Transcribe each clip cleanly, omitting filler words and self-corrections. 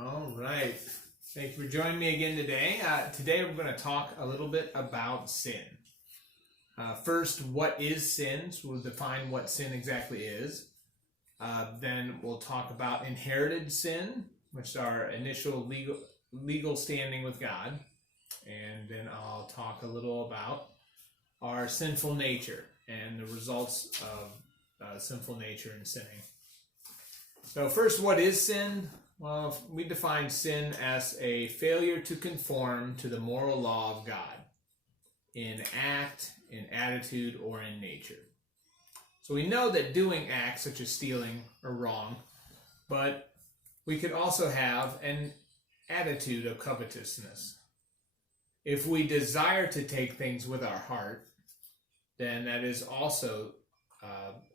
All right. Thank you for joining me again today. Today we're going to talk a little bit about sin. First, what is sin? So we'll define what sin exactly is. Then we'll talk about inherited sin, which is our initial legal standing with God. And then I'll talk a little about our sinful nature and the results of sinful nature and sinning. So first, what is sin? Well, we define sin as a failure to conform to the moral law of God in act, in attitude, or in nature. So we know that doing acts such as stealing are wrong, but we could also have an attitude of covetousness. If we desire to take things with our heart, then that is also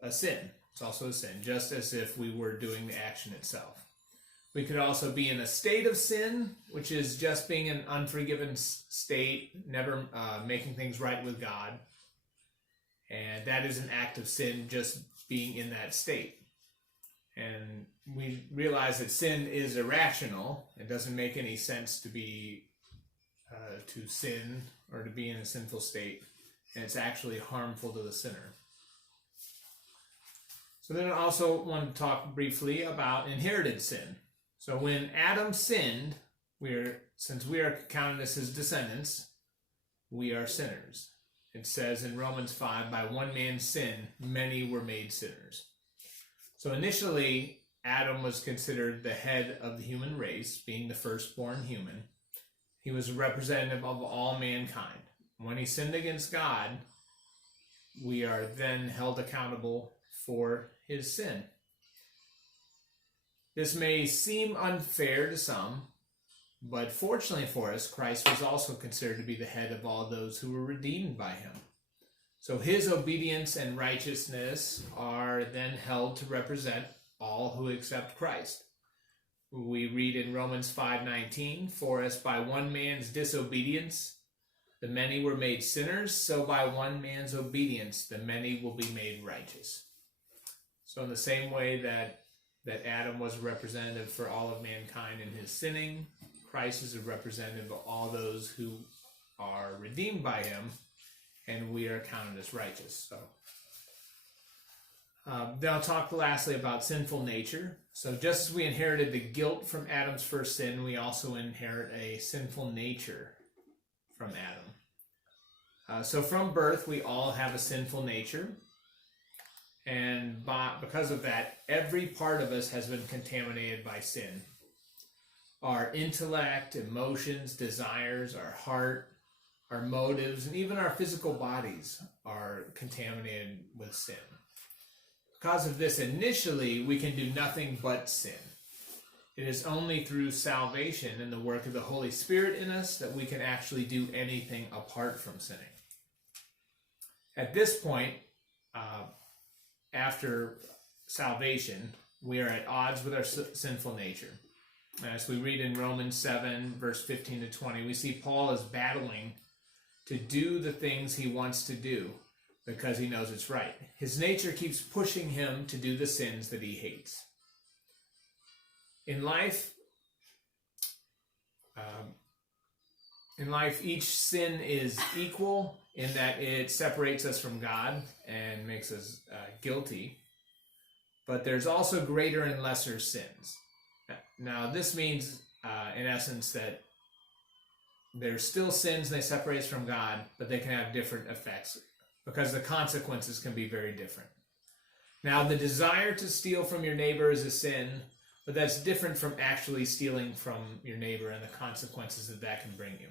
a sin. It's also a sin, just as if we were doing the action itself. We could also be in a state of sin, which is just being in an unforgiven state, never making things right with God. And that is an act of sin, just being in that state. And we realize that sin is irrational. It doesn't make any sense to be to sin or to be in a sinful state. And it's actually harmful to the sinner. So then I also want to talk briefly about inherited sin. So when Adam sinned, since we are counted as his descendants, we are sinners. It says in Romans 5, by one man's sin, many were made sinners. So initially, Adam was considered the head of the human race, being the firstborn human. He was a representative of all mankind. When he sinned against God, we are then held accountable for his sin. This may seem unfair to some, but fortunately for us, Christ was also considered to be the head of all those who were redeemed by him. So his obedience and righteousness are then held to represent all who accept Christ. We read in Romans 5:19, for as by one man's disobedience the many were made sinners, so by one man's obedience the many will be made righteous. So in the same way that Adam was a representative for all of mankind in his sinning, Christ is a representative of all those who are redeemed by him, and we are counted as righteous. So then I'll talk lastly about sinful nature. So just as we inherited the guilt from Adam's first sin, we also inherit a sinful nature from Adam. So from birth, we all have a sinful nature. And because of that, every part of us has been contaminated by sin. Our intellect, emotions, desires, our heart, our motives, and even our physical bodies are contaminated with sin. Because of this, initially, we can do nothing but sin. It is only through salvation and the work of the Holy Spirit in us that we can actually do anything apart from sinning. At this point, after salvation, we are at odds with our sinful nature. As we read in Romans 7, verse 15 to 20, we see Paul is battling to do the things he wants to do because he knows it's right. His nature keeps pushing him to do the sins that he hates. In life, each sin is equal in that it separates us from God and makes us guilty. But there's also greater and lesser sins. Now, this means, in essence, that there's still sins and they separate us from God, but they can have different effects because the consequences can be very different. Now, the desire to steal from your neighbor is a sin, but that's different from actually stealing from your neighbor and the consequences that can bring you.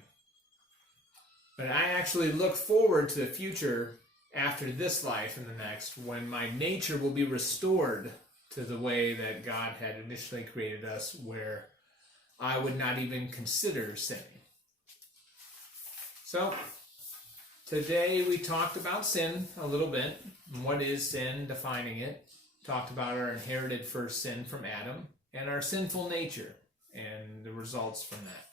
But I actually look forward to the future after this life and the next, when my nature will be restored to the way that God had initially created us, where I would not even consider sinning. So, today we talked about sin a little bit. What is sin? Defining it. Talked about our inherited first sin from Adam and our sinful nature and the results from that.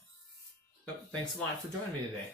So, thanks a lot for joining me today.